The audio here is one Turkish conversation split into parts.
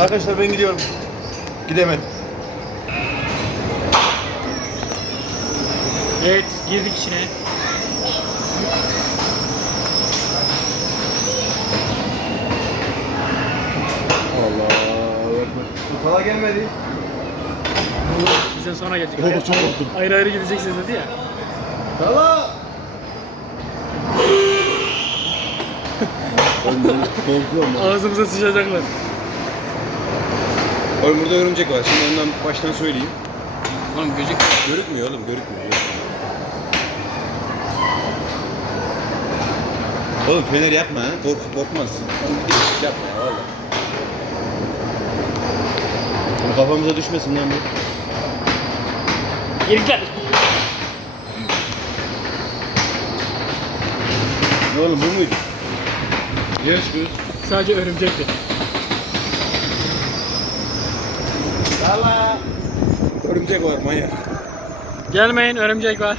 Arkadaşlar ben gidiyorum. Gidemedim. Evet girdik içine. Allah Kusala gelmedi. Bu bizden sonra gelecek. Oo, çok korktum. Ayrı ayrı gideceksiniz dedi ya. Sala. Korkuyorum. Ağzımıza sıçacaklar. Oğlum burada örümcek var. Şimdi ondan baştan söyleyeyim. Oğlum gözük Görükmüyor oğlum, görükmüyor. Oğlum fener yapma ha. Kork, korkmazsın. Hiç yapma ya valla. Oğlum Kafamıza düşmesin lan bu. Girikler. Ne oğlum bu muydu? Niye çıkıyoruz? Sadece örümcekti. Sala. Örümcek var manyak. Gelmeyin örümcek var.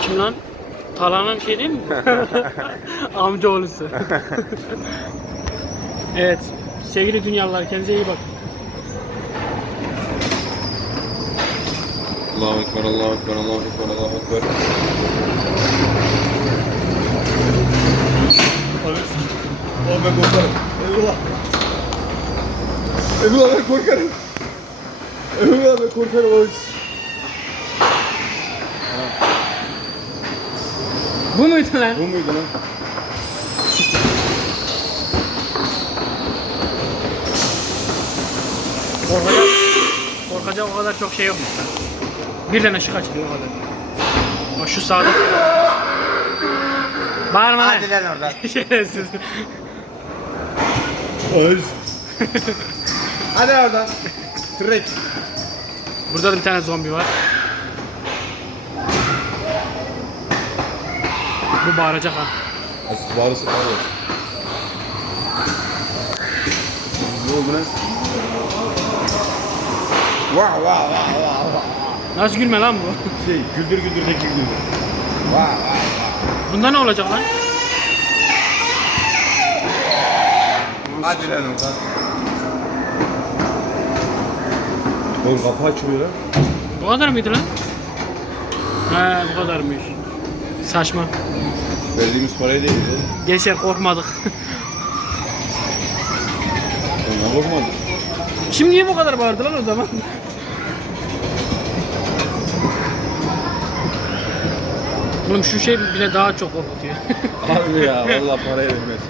Kim lan? Talhan'ın şey değil mi? Amca oğlusu. evet. Sevgili dünyalılar kendinize iyi bakın. Allahu Ekber, Allahu Ekber, Allahu Ekber, Allahu Ekber. Oğlum ben korkarım. Eyvallah. Eyvallah ben korkarım. Eyvallah ben korkarım oğlum. Bu muydu lan? Bu muydu lan? Korkacak, korkacak o kadar çok şey yok. Birden ışık açılıyor o kadar. Ama şu sağda... Bağırma lan. Hadi lan oradan. Şerefsiz. Öz. Hadi oradan. Trek. Burada da bir tane zombi var. Bu bağıracak ha. Asıl bağırısı bağırıyor. Ne oldu lan? Vah vah vah vah vah. Nasıl gülme lan bu? Şey güldür güldür tek güldür. Vah vah. Bunda ne olacak lan? Hadi lan oradan. Oğlum kapı açılıyor lan. Bu kadar mıydı lan? He bu kadarmış. Saçma. Verdiğimiz parayı değil oğlum. Gençler korkmadık. Ondan korkmadım. Kim niye bu kadar bağırdı lan o zaman? Oğlum şu şey bile daha çok korkutuyor. Abi ya vallahi parayı vermez.